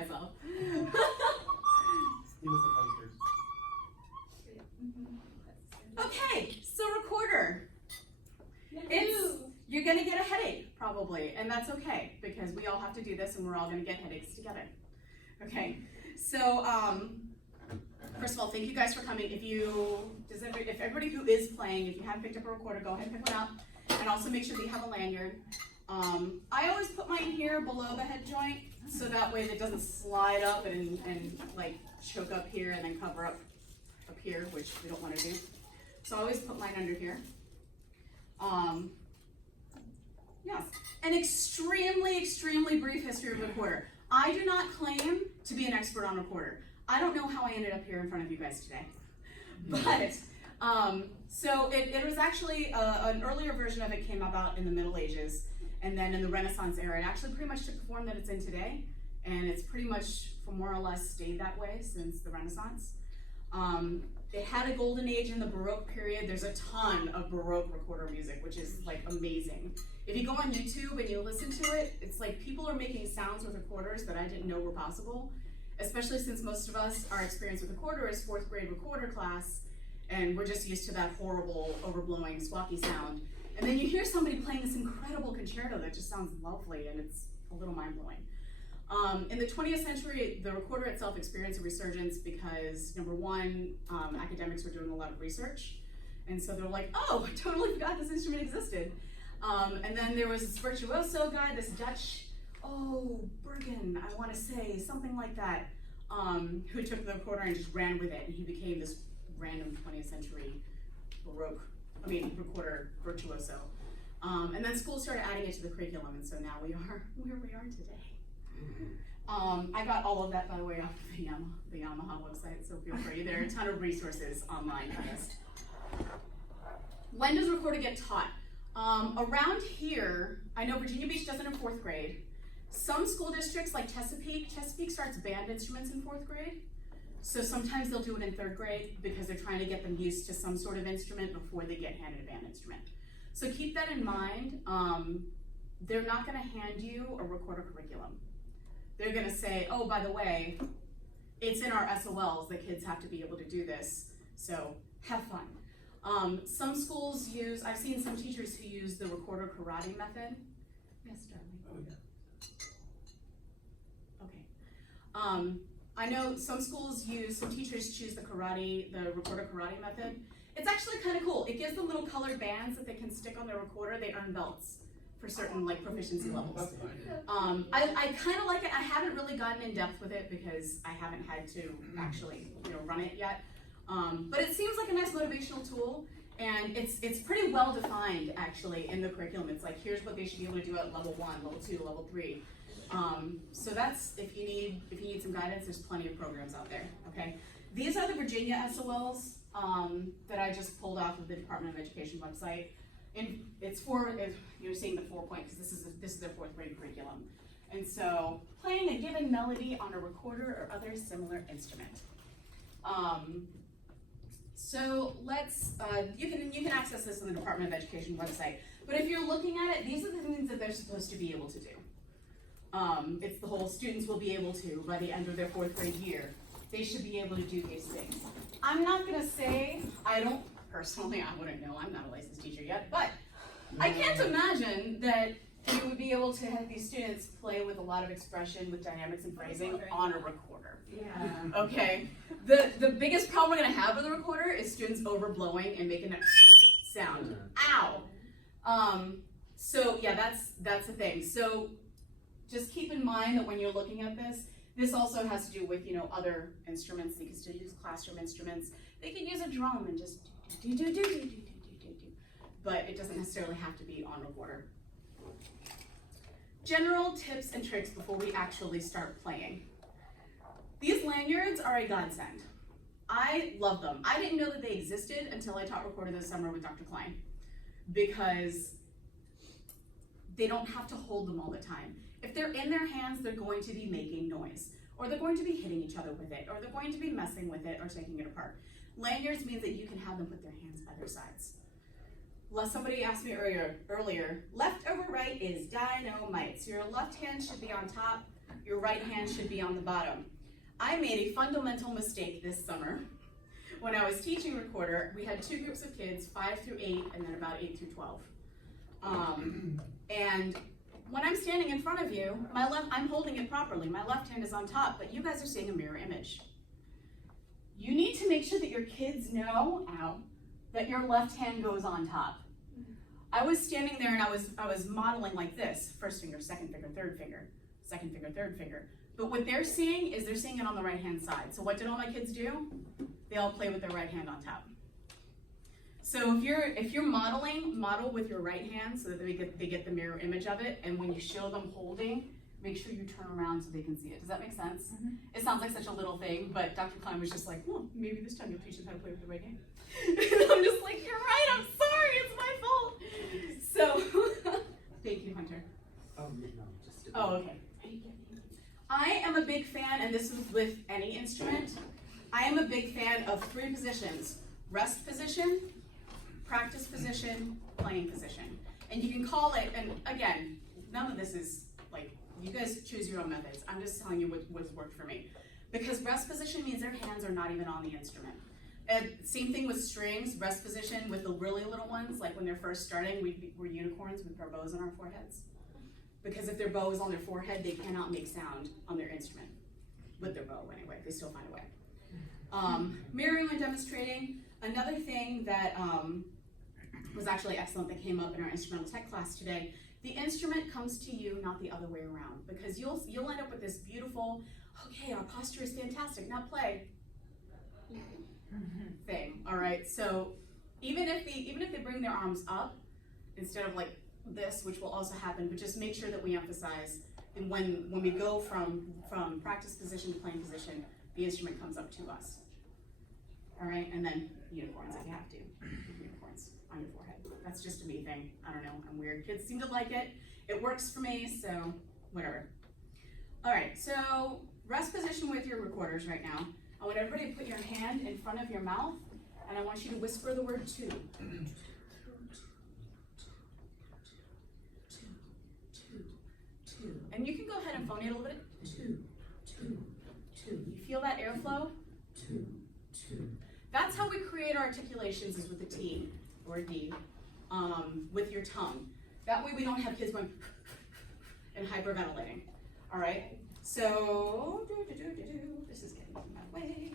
myself. Okay, so recorder. You're gonna get a headache probably, and that's okay because we all have to do this and we're all gonna get headaches together. Okay, so first of all, thank you guys for coming. If everybody who is playing, if you haven't picked up a recorder, go ahead and pick one up, and also make sure that you have a lanyard. I always put mine here below the head joint, so that way it doesn't slide up and like choke up here and then cover up here, which we don't want to do. So I always put mine under here. Yes, an extremely brief history of recorder. I do not claim to be an expert on recorder. I don't know how I ended up here in front of you guys today, but so it was actually an earlier version of it came about in the Middle Ages, and then in the Renaissance era, it actually pretty much took the form that it's in today, and it's pretty much for more or less stayed that way since the Renaissance. It had a golden age in the Baroque period. There's a ton of Baroque recorder music, which is like amazing. If you go on YouTube and you listen to it, it's like people are making sounds with recorders that I didn't know were possible, especially since most of us, our experience with recorder is 4th grade recorder class, and we're just used to that horrible, overblowing, squawky sound. And then you hear somebody playing this incredible concerto that just sounds lovely, and it's a little mind-blowing. In the 20th century, the recorder itself experienced a resurgence because, number one, academics were doing a lot of research. And so they're like, oh, I totally forgot this instrument existed. And then there was this virtuoso guy, this Dutch, Bergen, I want to say, something like that, who took the recorder and just ran with it. And he became this random 20th century recorder virtuoso. And then schools started adding it to the curriculum, and so now we are where we are today. I got all of that, by the way, off of the Yamaha website, so feel free. There are a ton of resources online for this. When does recorder get taught? Around here, I know Virginia Beach does it in 4th grade. Some school districts like Chesapeake starts band instruments in 4th grade. So sometimes they'll do it in 3rd grade because they're trying to get them used to some sort of instrument before they get handed a band instrument. So keep that in mind. They're not gonna hand you a recorder curriculum. They're gonna say, oh, by the way, it's in our SOLs that kids have to be able to do this, so have fun. Some schools I've seen some teachers who use the recorder karate method. Yes, darling. Oh, yeah. Okay. I know some teachers choose the recorder karate method. It's actually kind of cool. It gives them little colored bands that they can stick on their recorder. They earn belts for certain proficiency levels. I kind of like it. I haven't really gotten in depth with it because I haven't had to actually run it yet. But it seems like a nice motivational tool, and it's pretty well defined actually in the curriculum. It's like, here's what they should be able to do at level 1, level 2, level 3. So that's, if you need some guidance, there's plenty of programs out there, okay? These are the Virginia SOLs that I just pulled off of the Department of Education website. And you're seeing the 4-point because this is their 4th grade curriculum. And so, playing a given melody on a recorder or other similar instrument. So let's, you can access this on the Department of Education website. But if you're looking at it, these are the things that they're supposed to be able to do. It's the whole students will be able to, by the end of their 4th grade year, they should be able to do these things. I'm not gonna say, personally, I wouldn't know, I'm not a licensed teacher yet, but I can't imagine that you would be able to have these students play with a lot of expression, with dynamics and phrasing on a recorder. Yeah. Okay, the biggest problem we're gonna have with a recorder is students overblowing and making that sound. Ow! So yeah, that's the thing. So just keep in mind that when you're looking at this also has to do with, other instruments. They can still use classroom instruments. They can use a drum and just do. But it doesn't necessarily have to be on recorder. General tips and tricks before we actually start playing. These lanyards are a godsend. I love them. I didn't know that they existed until I taught recorder this summer with Dr. Klein, because they don't have to hold them all the time. If they're in their hands, they're going to be making noise, or they're going to be hitting each other with it, or they're going to be messing with it or taking it apart. Lanyards means that you can have them put their hands by their sides. Somebody asked me earlier, left over right is dynamite. So your left hand should be on top, your right hand should be on the bottom. I made a fundamental mistake this summer. When I was teaching recorder, we had two groups of kids, 5 through 8, and then about 8 through 12. And when I'm standing in front of you, I'm holding it properly. My left hand is on top, but you guys are seeing a mirror image. You need to make sure that your kids know, that your left hand goes on top. I was standing there and I was modeling like this: first finger, second finger, third finger, second finger, third finger. But what they're seeing is they're seeing it on the right hand side. So what did all my kids do? They all play with their right hand on top. So if you're modeling, model with your right hand so that they get the mirror image of it. And when you show them holding, make sure you turn around so they can see it. Does that make sense? Mm-hmm. It sounds like such a little thing, but Dr. Klein was just like, well, maybe this time you'll teach them how to play with the right hand. And I'm just like, you're right, I'm sorry, it's my fault. So, thank you, Hunter. Oh, okay. I am a big fan, and this is with any instrument, I am a big fan of 3 positions: rest position, practice position, playing position. And you can call it, and again, none of this is like, you guys choose your own methods. I'm just telling you what's worked for me. Because rest position means their hands are not even on the instrument. And same thing with strings. Rest position with the really little ones, like when they're first starting, we're unicorns with our bows on our foreheads. Because if their bow is on their forehead, they cannot make sound on their instrument. With their bow, anyway, they still find a way. Mirroring when demonstrating. Another thing that was actually excellent that came up in our instrumental tech class today, the instrument comes to you, not the other way around. Because you'll end up with this beautiful, okay, our posture is fantastic, now play. Thing, all right? So even if they bring their arms up, instead of like this, which will also happen, but just make sure that we emphasize, and when we go from practice position to playing position, the instrument comes up to us. All right, and then unicorns if you have to. Unicorns on your forehead. That's just a me thing. I don't know, I'm weird. Kids seem to like it. It works for me, so whatever. All right, so rest position with your recorders right now. I want everybody to put your hand in front of your mouth, and I want you to whisper the word two. And you can go ahead and phonate a little bit. Two. You feel that airflow? Two. That's how we create our articulations, is with a T or a D, with your tongue. That way we don't have kids going and hyperventilating. All right? So, this is getting in my way.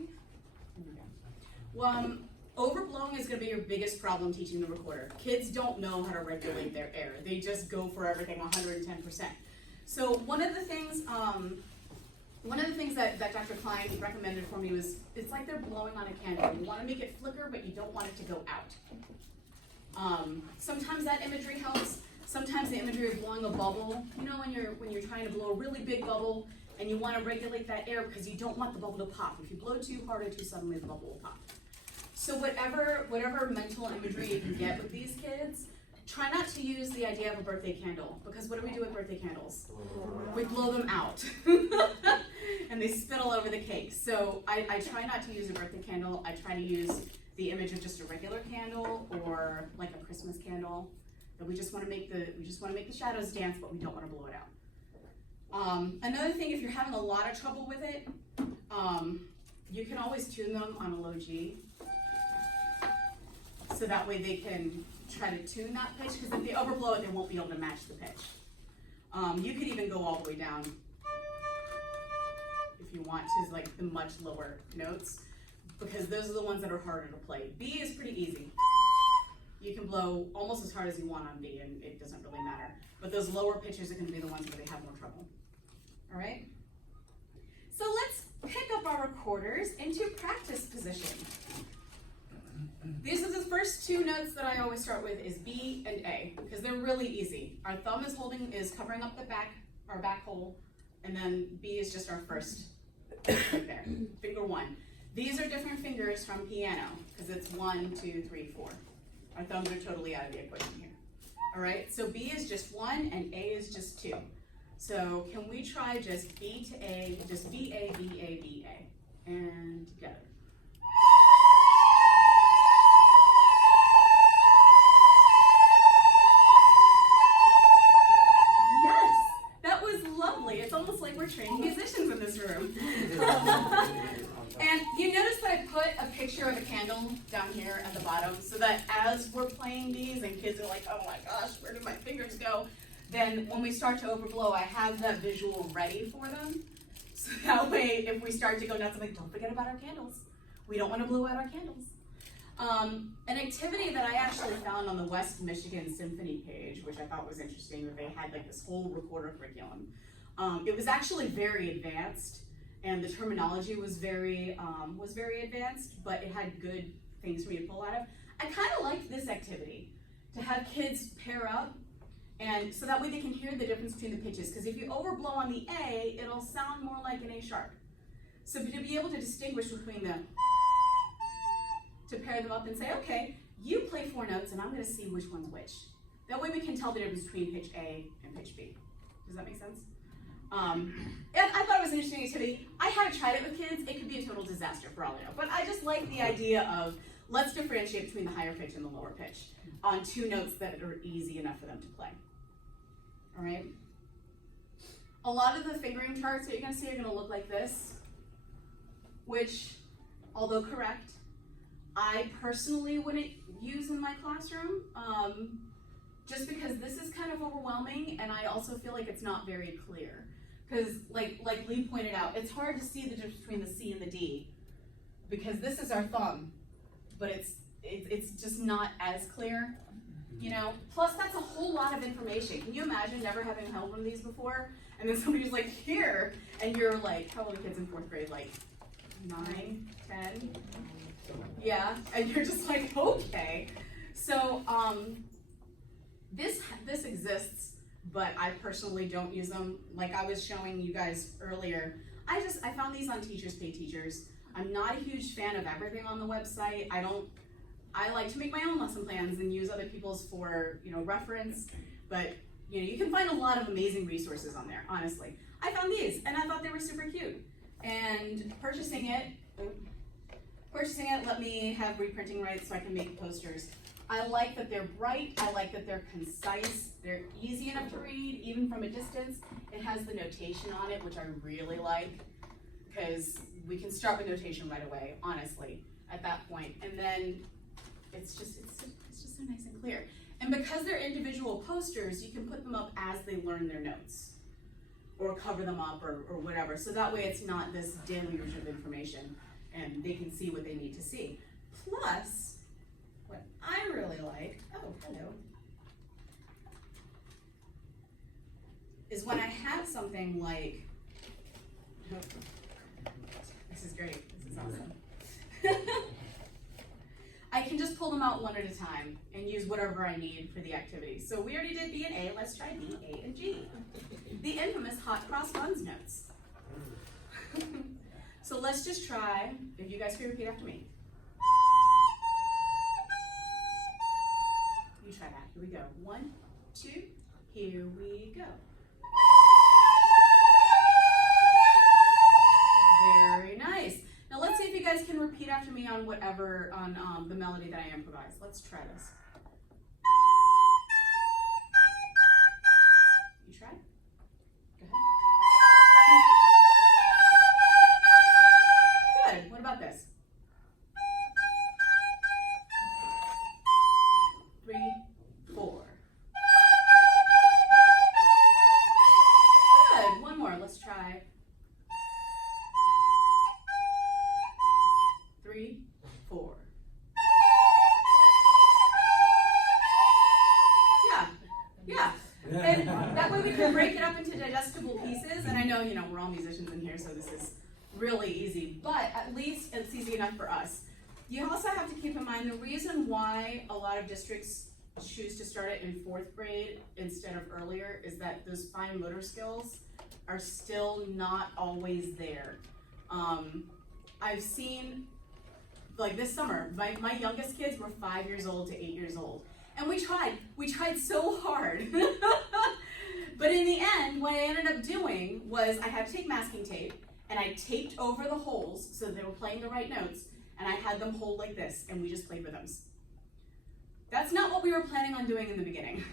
Well, overblowing is going to be your biggest problem teaching the recorder. Kids don't know how to regulate their air. They just go for everything 110%. So one of the things that Dr. Klein recommended for me was, it's like they're blowing on a candle. You want to make it flicker, but you don't want it to go out. Sometimes that imagery helps. Sometimes the imagery of blowing a bubble, you know, when you're trying to blow a really big bubble and you want to regulate that air because you don't want the bubble to pop. If you blow too hard or too suddenly, the bubble will pop. So whatever mental imagery you can get with these kids, try not to use the idea of a birthday candle, because what do we do with birthday candles? We blow them out. And they spit all over the cake. So I try not to use a birthday candle. I try to use the image of just a regular candle or like a Christmas candle. That we just want to make the shadows dance, but we don't want to blow it out. Another thing, if you're having a lot of trouble with it, you can always tune them on a low G. So that way they can try to tune that pitch, because if they overblow it, they won't be able to match the pitch. You could even go all the way down if you want to, like the much lower notes, because those are the ones that are harder to play. B is pretty easy. You can blow almost as hard as you want on B, and it doesn't really matter. But those lower pitches are going to be the ones where they have more trouble. All right? So let's pick up our recorders into practice position. These are the first 2 notes that I always start with, is B and A, because they're really easy. Our thumb is covering up our back hole, and then B is just our first right there, finger 1. These are different fingers from piano, because it's 1, 2, 3, 4. Our thumbs are totally out of the equation here. All right, so B is just 1 and A is just 2. So can we try just B to A, just B, A, B, A, B, A, and together. Yes, that was lovely. It's almost like we're training this room. And you notice that I put a picture of a candle down here at the bottom so that as we're playing these and kids are like, oh my gosh, where did my fingers go? Then when we start to overblow, I have that visual ready for them. So that way, if we start to go nuts, I'm like, don't forget about our candles. We don't want to blow out our candles. An activity that I actually found on the West Michigan Symphony page, which I thought was interesting, where they had like this whole recorder curriculum. It was actually very advanced, and the terminology was very advanced, but it had good things for me to pull out of. I kind of liked this activity, to have kids pair up, and so that way they can hear the difference between the pitches, because if you overblow on the A, it'll sound more like an A sharp. So to be able to distinguish between the, to pair them up and say, okay, you play 4 notes and I'm going to see which one's which. That way we can tell the difference between pitch A and pitch B. Does that make sense? And I thought it was an interesting activity. I haven't tried it with kids. It could be a total disaster for all I know. But I just like the idea of let's differentiate between the higher pitch and the lower pitch on 2 notes that are easy enough for them to play. All right? A lot of the fingering charts that you're going to see are going to look like this, which, although correct, I personally wouldn't use in my classroom, just because this is kind of overwhelming, and I also feel like it's not very clear. Because, like Lee pointed out, it's hard to see the difference between the C and the D, because this is our thumb, but it's just not as clear, you know? Plus, that's a whole lot of information. Can you imagine never having held one of these before, and then somebody's like, here, and you're like, how old are kids in 4th grade? Like 9, 10? Yeah, and you're just like, okay. So, this exists, but I personally don't use them. Like I was showing you guys earlier, I found these on Teachers Pay Teachers. I'm not a huge fan of everything on the website. I like to make my own lesson plans and use other people's for, reference, but you can find a lot of amazing resources on there, honestly. I found these and I thought they were super cute. And purchasing it let me have reprinting rights so I can make posters. I like that they're bright, I like that they're concise, they're easy enough to read, even from a distance. It has the notation on it, which I really like, because we can start with notation right away, honestly, at that point. And then it's just so nice and clear. And because they're individual posters, you can put them up as they learn their notes, or cover them up, or whatever. So that way it's not this deluge of information, and they can see what they need to see. Plus, what I really like, oh, hello, is when I have something like, oh, this is great, this is awesome. I can just pull them out one at a time and use whatever I need for the activity. So we already did B and A, let's try B, A, and G. The infamous hot cross buns notes. So let's just try, if you guys can repeat after me. You try that, here we go. 1, 2, here we go. Very nice. Now let's see if you guys can repeat after me on whatever, on the melody that I improvised. Let's try this. You try? Go ahead. Good, what about this? 3, 4. Good, one more, let's try. 3, 4. Yeah. And that way we can break it up into digestible pieces. And I know, we're all musicians in here, so this is really easy, but at least it's easy enough for us. You also have to keep in mind the reason why a lot of districts choose to start it in 4th grade instead of earlier is that those fine motor skills are still not always there. I've seen, like this summer, my youngest kids were 5 years old to 8 years old. And we tried so hard. But in the end, what I ended up doing was I had to take masking tape and I taped over the holes so they were playing the right notes, and I had them hold like this and we just played rhythms. That's not what we were planning on doing in the beginning.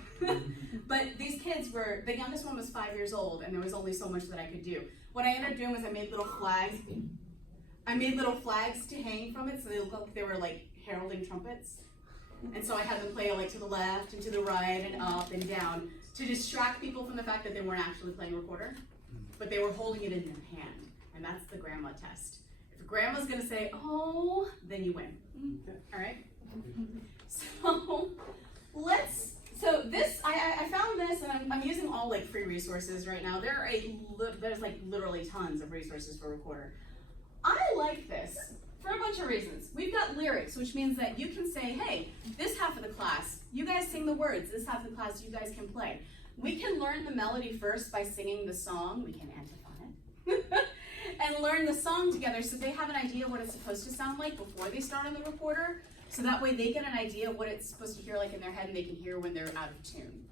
But these kids the youngest one was 5 years old and there was only so much that I could do. what I ended up doing was I made little flags. I made little flags to hang from it so they looked like they were like heralding trumpets. And so I had them play like to the left and to the right and up and down to distract people from the fact that they weren't actually playing a recorder, but they were holding it in their hand. And that's the grandma test. If grandma's gonna say, oh, then you win. All right? So this, I found this, and I'm using all like free resources right now. There's like literally tons of resources for recorder. I like this for a bunch of reasons. We've got lyrics, which means that you can say, hey, this half of the class, you guys sing the words. This half of the class, you guys can play. We can learn the melody first by singing the song. We can antiphon it. And learn the song together so they have an idea what it's supposed to sound like before they start on the recorder. So that way they get an idea of what it's supposed to hear like in their head and they can hear when they're out of tune,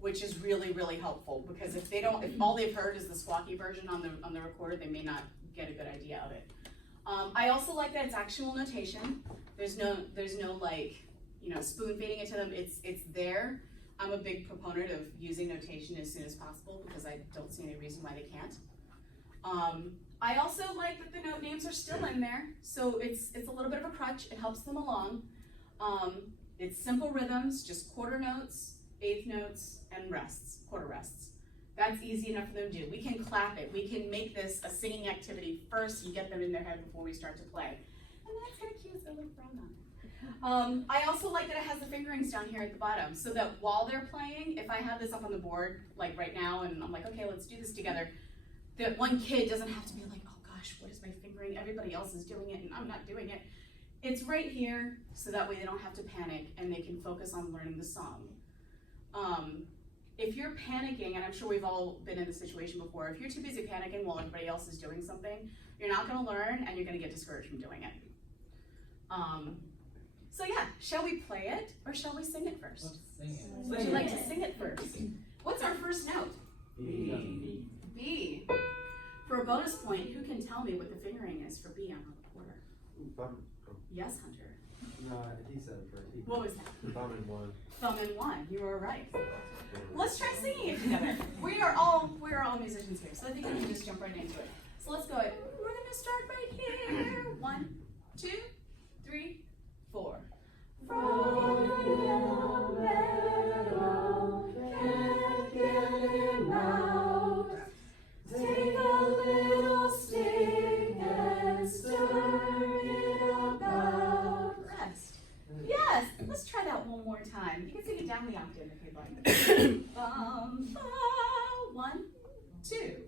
which is really, really helpful because if all they've heard is the squawky version on the recorder, they may not get a good idea of it. I also like that it's actual notation. There's no like, spoon feeding it to them. It's there. I'm a big proponent of using notation as soon as possible because I don't see any reason why they can't. I also like that the note names are still in there, so it's a little bit of a crutch. It helps them along. It's simple rhythms, just quarter notes, eighth notes, and rests, quarter rests. That's easy enough for them to do. We can clap it. We can make this a singing activity first and get them in their head before we start to play. And that's kind of cute, it's got a little brown on it. I also like that it has the fingerings down here at the bottom, so that while they're playing, if I have this up on the board, like right now, and I'm like, okay, let's do this together, that one kid doesn't have to be like, oh gosh, what is my fingering? Everybody else is doing it and I'm not doing it. It's right here, so that way they don't have to panic and they can focus on learning the song. If you're panicking, and I'm sure we've all been in this situation before, if you're too busy panicking while everybody else is doing something, you're not gonna learn and you're gonna get discouraged from doing it. So yeah, shall we play it or shall we sing it first? Let's sing it. Would you like to sing it first? What's our first note? B. B. For a bonus point, who can tell me what the fingering is for B on the recorder? Yes, Hunter. No, he said it first. What was that? Thumb in one. Thumb in one. You were right. Let's try singing it together. We are all musicians here, so I think we can just jump right into it. So let's go ahead. We're gonna start right here. 1, 2, 3, 4. From the meadow, can't get him out. Take a little stick and stir it about. Rest. Yes, let's try that one more time. You can sing it down the octave if you'd like. 1, 2.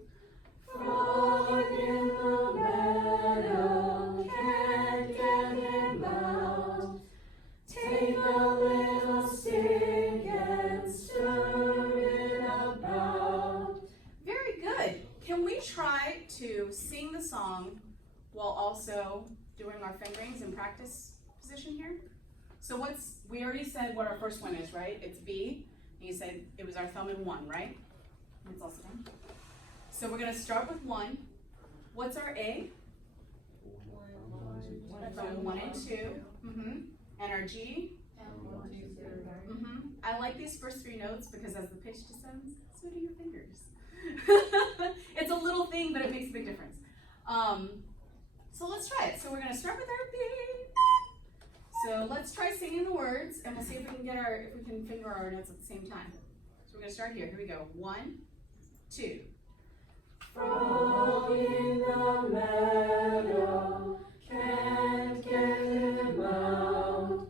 Frog in the meadow, can't get him out. Take a little stick and stir it about. Very good. Can we try to sing the song while also doing our fingerings in practice position here? So we already said what our first one is, right? It's B, and you said it was our thumb in 1, right? It's also done. So we're gonna start with 1. What's our A? Thumb in 1 and 2. And our G? I like these first 3 notes because as the pitch descends, so do your fingers. It's a little thing, but it makes a big difference. So let's try it. So we're gonna start with our B. So let's try singing the words, and we'll see if we can finger our notes at the same time. So we're gonna start here. Here we go. 1, 2. Frog in the meadow, can't get him out.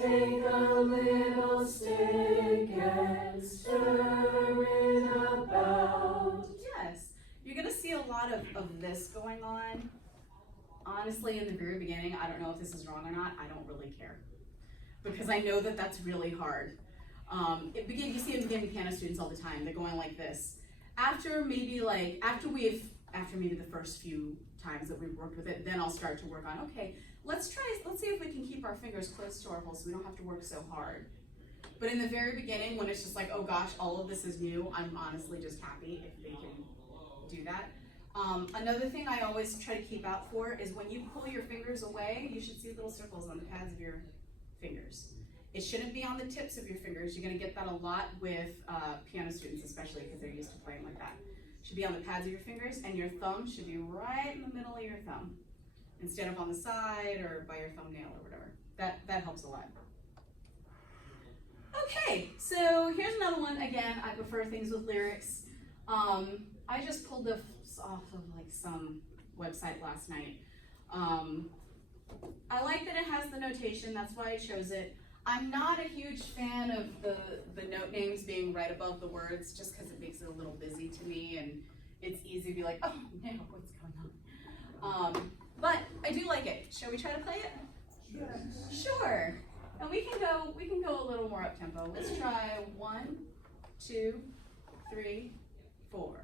Take a little stick and stir it about. Yes, you're gonna see a lot of this going on. Honestly, in the very beginning, I don't know if this is wrong or not. I don't really care because I know that that's really hard. You see it in beginning piano students all the time. They're going like this. After maybe the first few times that we've worked with it, then I'll start to work on, okay, let's see if we can keep our fingers close to our holes so we don't have to work so hard. But in the very beginning, when it's just like, oh gosh, all of this is new, I'm honestly just happy if they can do that. Another thing I always try to keep out for is when you pull your fingers away, you should see little circles on the pads of your fingers. It shouldn't be on the tips of your fingers. You're gonna get that a lot with piano students, especially because they're used to playing like that. should be on the pads of your fingers, and your thumb should be right in the middle of your thumb, instead of on the side or by your thumbnail or whatever. That helps a lot. Okay, so here's another one. Again, I prefer things with lyrics. I just pulled this off of like some website last night. I like that it has the notation, that's why I chose it. I'm not a huge fan of the note names being right above the words, just because it makes it a little busy to me, and it's easy to be like, oh no, what's going on? But I do like it. Shall we try to play it? Sure. And we can go a little more up tempo. Let's try 1, 2, 3, 4.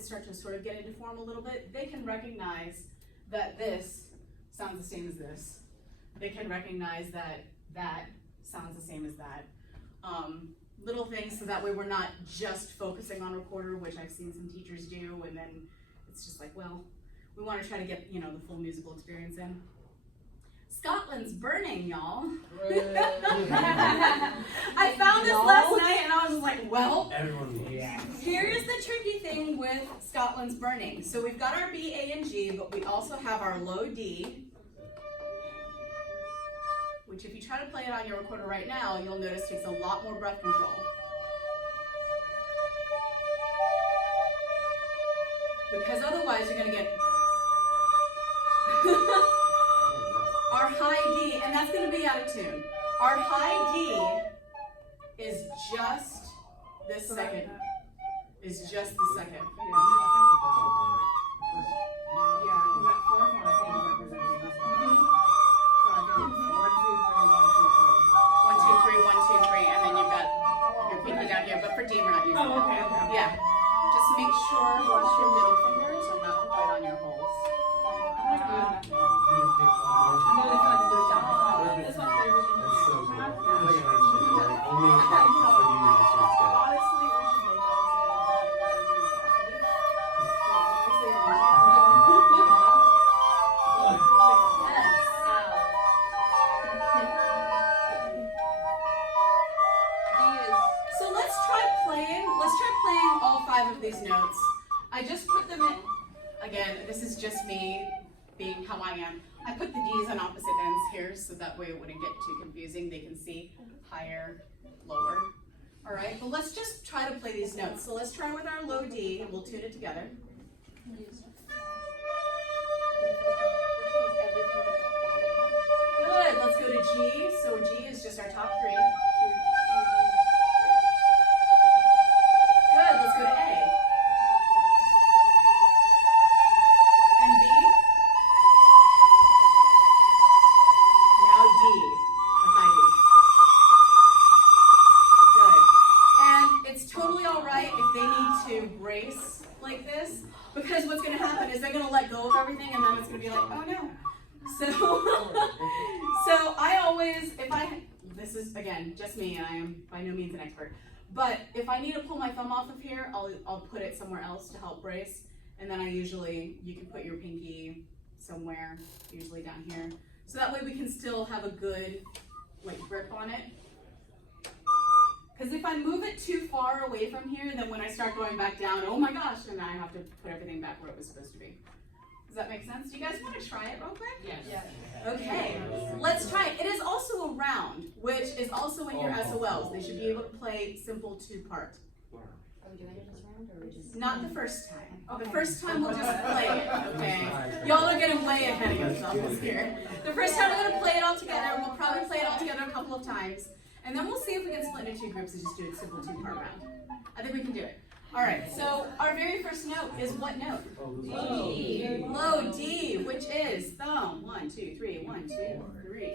Start to sort of get into form a little bit, they can recognize that this sounds the same as this. They can recognize that that sounds the same as that. Little things so that way we're not just focusing on recorder, which I've seen some teachers do, and then it's just like, well, we want to try to get, the full musical experience in. Scotland's burning, y'all. I found this last night and I was like, well, here's the tricky thing with Scotland's burning. So we've got our B, A, and G, but we also have our low D, which if you try to play it on your recorder right now, you'll notice takes a lot more breath control. Because otherwise you're going to get our high D, and that's going to be out of tune. Our high D is just this second. Is just the second. Yeah, because that fourth one I think is representing this one. So I think it's 1, 2, 3, 1, 2, 3. 1, 2, 3, 1, 2, 3, and then you've got your pinky down here. But for D, we're not using it. Okay. Yeah. Just make sure watch your middle fingers are not quite on your holes. I know they feel like they do it down. This one's very original. It's so cool. Yeah. Only when you use the strings get it. Honestly, we should make So let's try playing all 5 of these notes. I just put them in, again, this is just me being how I am. I put the D's on opposite ends here so that way it wouldn't get too confusing. They can see higher, lower. All right, but let's just try to play these notes. So let's try with our low D and we'll tune it together. Good, let's go to G. So G is just our top 3. Good, let's go to A. And B. Now D, the high D. Good. And it's totally all right if they need to brace like this, because what's going to happen is they're going to let go of everything and then it's going to be like, oh no. So I always, this is again just me, and I am by no means an expert, but if I need to pull my thumb off of here, I'll put it somewhere else to help brace, and then you can put your pinky somewhere, usually down here, so that way we can still have a good grip on it. Because if I move it too far away from here, then when I start going back down, oh my gosh, and I have to put everything back where it was supposed to be. Does that make sense? Do you guys want to try it real quick? Yes. Okay, let's try it. It is also a round, which is also in your SOLs. They should be able to play simple 2-part. Are we doing it this round, or are we just? Not the first time. Okay. The first time we'll just play it, okay? Y'all are getting way ahead of yourselves here. The first time we're going to play it all together. We'll probably play it all together a couple of times. And then we'll see if we can split into 2 groups and just do a simple 2-part round. I think we can do it. All right, so our very first note is what note? D. Low D, which is thumb. 1, 2, 3, 1, 2, 3.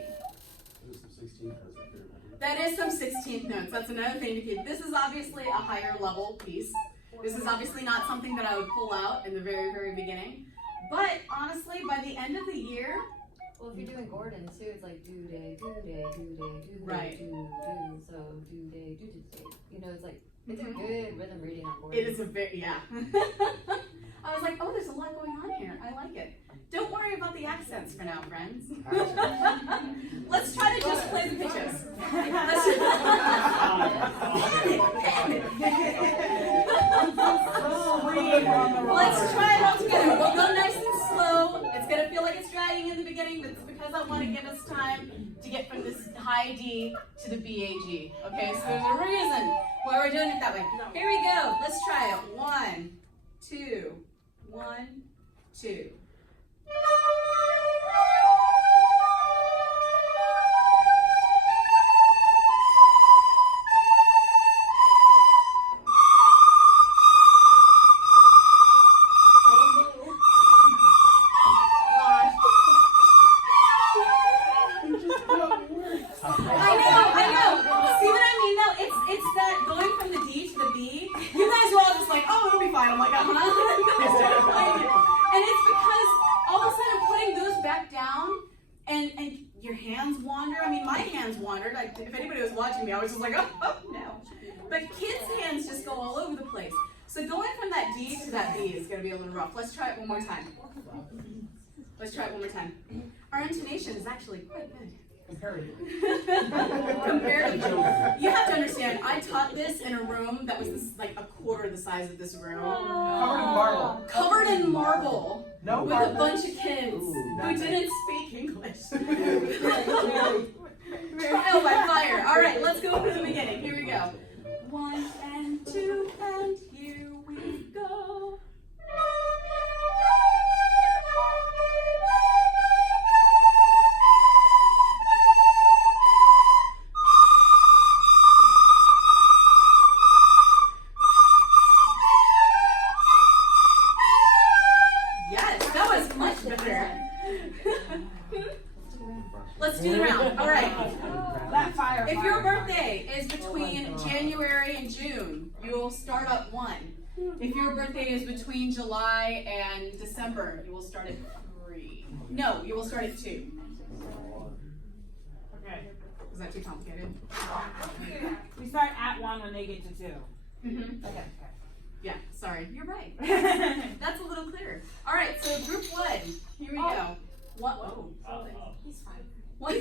There's some 16 notes up there. That is some 16th notes. That's another thing to keep. This is obviously a higher level piece. This is obviously not something that I would pull out in the very, very beginning. But honestly, by the end of the year, Well, if you're doing Gordon too, it's like do day, do day, do day, do day, Right. do, so do day, do day. You know, it's like it's a good rhythm reading on Gordon. it is a very, yeah. I was like, oh, there's a lot going on here. I like it. Don't worry about the accents for now, friends. Let's try to just play the pitches. Let's try it all together. We'll go nice and slow. It's going to feel like it's dragging in the beginning, but it's because I want to give us time to get from this high D to the BAG. Okay, so there's a reason why we're doing it that way. Here we go. Let's try it. 1, 2, 1, 2. I know. See what I mean though? It's that going from the D to the B. You guys were all just like, oh, it'll be fine. I'm like, I started playing it. And it's because all of a sudden putting those back down and your hands wander. I mean, my hands wandered. If anybody was watching me, I was just like, oh no. But kids' hands just go all over the place. So going from that D to that B is going to be a little rough. Let's try it one more time. Let's try it one more time. Our intonation is actually quite good. Comparatively. You have to understand, I taught this in a room that was like a quarter the size of this room. Covered in marble. Covered in marble. No with marble. a bunch of kids who didn't speak English. Trial by fire. All right, let's go from the beginning. Here we go. 1 and 2 and here we go. Let's do the round. All right. That fire. If your birthday is between January and June, you will start at 1. If your birthday is between July and December, you will start at 3. No, you will start at 2. Okay. Is that too complicated? We start at 1 when they get to 2. Mm-hmm. Okay. Yeah, sorry. You're right. That's a little clearer. All right, so group 1. Here we go. What? Oh, he's fine. One.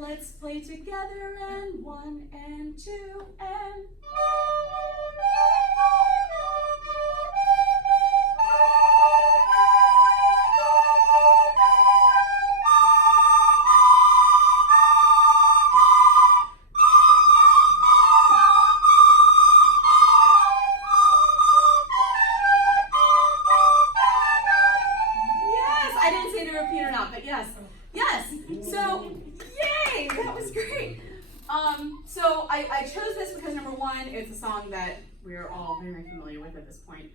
Let's play together and 1 and 2 and. I chose this because number 1, it's a song that we're all very familiar with at this point.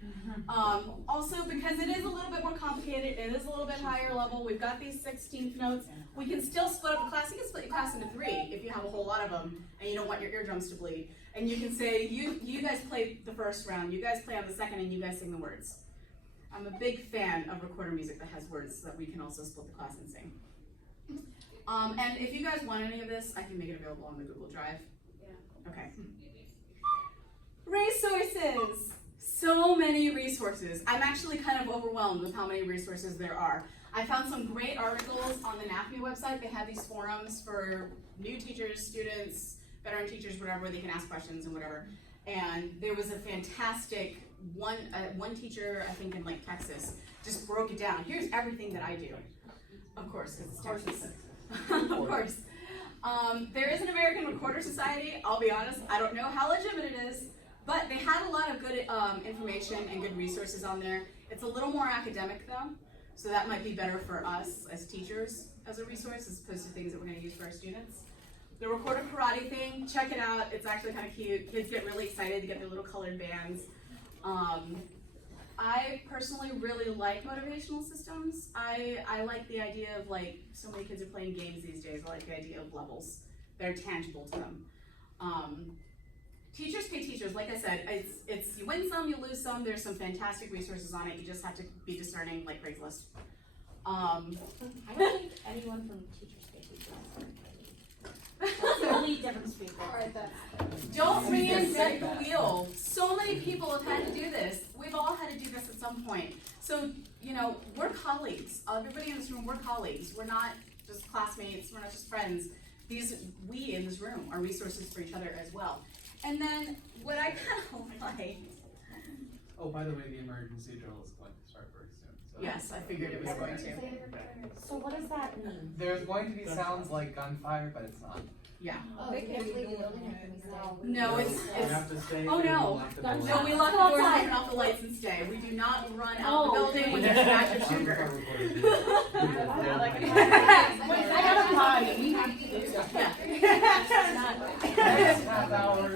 Also because it is a little bit more complicated, it is a little bit higher level. We've got these 16th notes. We can still split up the class. You can split your class into 3 if you have a whole lot of them and you don't want your eardrums to bleed. And you can say, you guys play the first round, you guys play on the second, and you guys sing the words. I'm a big fan of recorder music that has words so that we can also split the class and sing. And if you guys want any of this, I can make it available on the Google Drive. Okay. Resources. So many resources. I'm actually kind of overwhelmed with how many resources there are. I found some great articles on the NAfME website. They have these forums for new teachers, students, veteran teachers, whatever, where they can ask questions and whatever. And there was a fantastic one teacher, I think in like Texas, just broke it down. Here's everything that I do. Of course, because it's Texas. Of course. There is an American Recorder Society. I'll be honest, I don't know how legitimate it is, but they had a lot of good information and good resources on there. It's a little more academic though, so that might be better for us as teachers as a resource as opposed to things that we're going to use for our students. the recorder karate thing, check it out. It's actually kind of cute. Kids get really excited to get their little colored bands. I personally really like motivational systems. I like the idea of like, so many kids are playing games these days. I like the idea of levels. They're tangible to them. Teachers pay teachers. Like I said, it's you win some, you lose some. There's some fantastic resources on it. You just have to be discerning, like Craigslist. I don't think anyone from teachers pay teachers. That's the only difference between Don't reinvent the wheel. So many people have had to do this. We've all had to do this at some point. So, you know, we're colleagues. Everybody in this room, we're colleagues. We're not just classmates. We're not just friends. We in this room are resources for each other as well. And then what I kind of like. Oh, by the way, the emergency drill is going to start very soon. So. Yes, I figured it was going to. So what does that mean? There's going to be sounds like gunfire, but it's not. Yeah. Oh, they can't leave the building after we stay. No, You have to stay. Oh, and no. lock the doors. No, we lock the doors and turn off the lights and stay. We do not run out of the building when there's an active shooter. I got a potty. Yeah.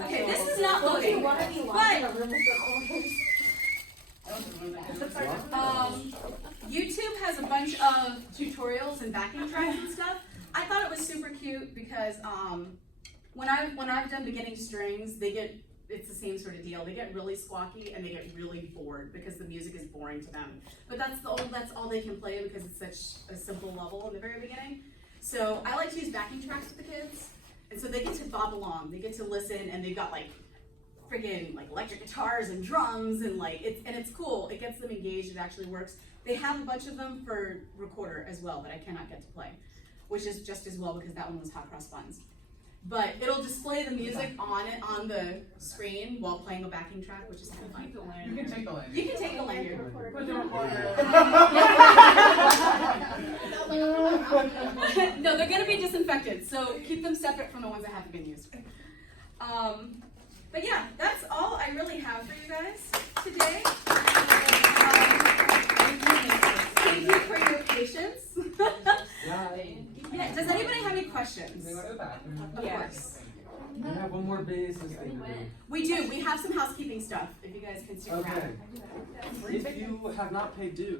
Okay, this is not loading. But YouTube has a bunch of tutorials and backing tracks and stuff. I thought it was super cute because when I've done beginning strings, it's the same sort of deal. They get really squawky and they get really bored because the music is boring to them. But that's all they can play because it's such a simple level in the very beginning. So I like to use backing tracks with the kids, and so they get to bob along. They get to listen, and they've got like friggin' like electric guitars and drums and like it's cool. It gets them engaged. It actually works. They have a bunch of them for recorder as well that I cannot get to play, which is just as well because that one was hot cross buns. But it'll display the music on the screen while playing a backing track, which is kind of fun. You can take the lanyard. You can take the lanyard. Put the recorder. No, they're gonna be disinfected, so keep them separate from the ones that haven't been used. But yeah, that's all I really have for you guys today. Thank you for your patience. Yeah, does anybody have any questions? They go to the bathroom. Of course. We have one more business thing to do. We do. We have some housekeeping stuff, if you guys can stick around. Okay. If you have not paid dues,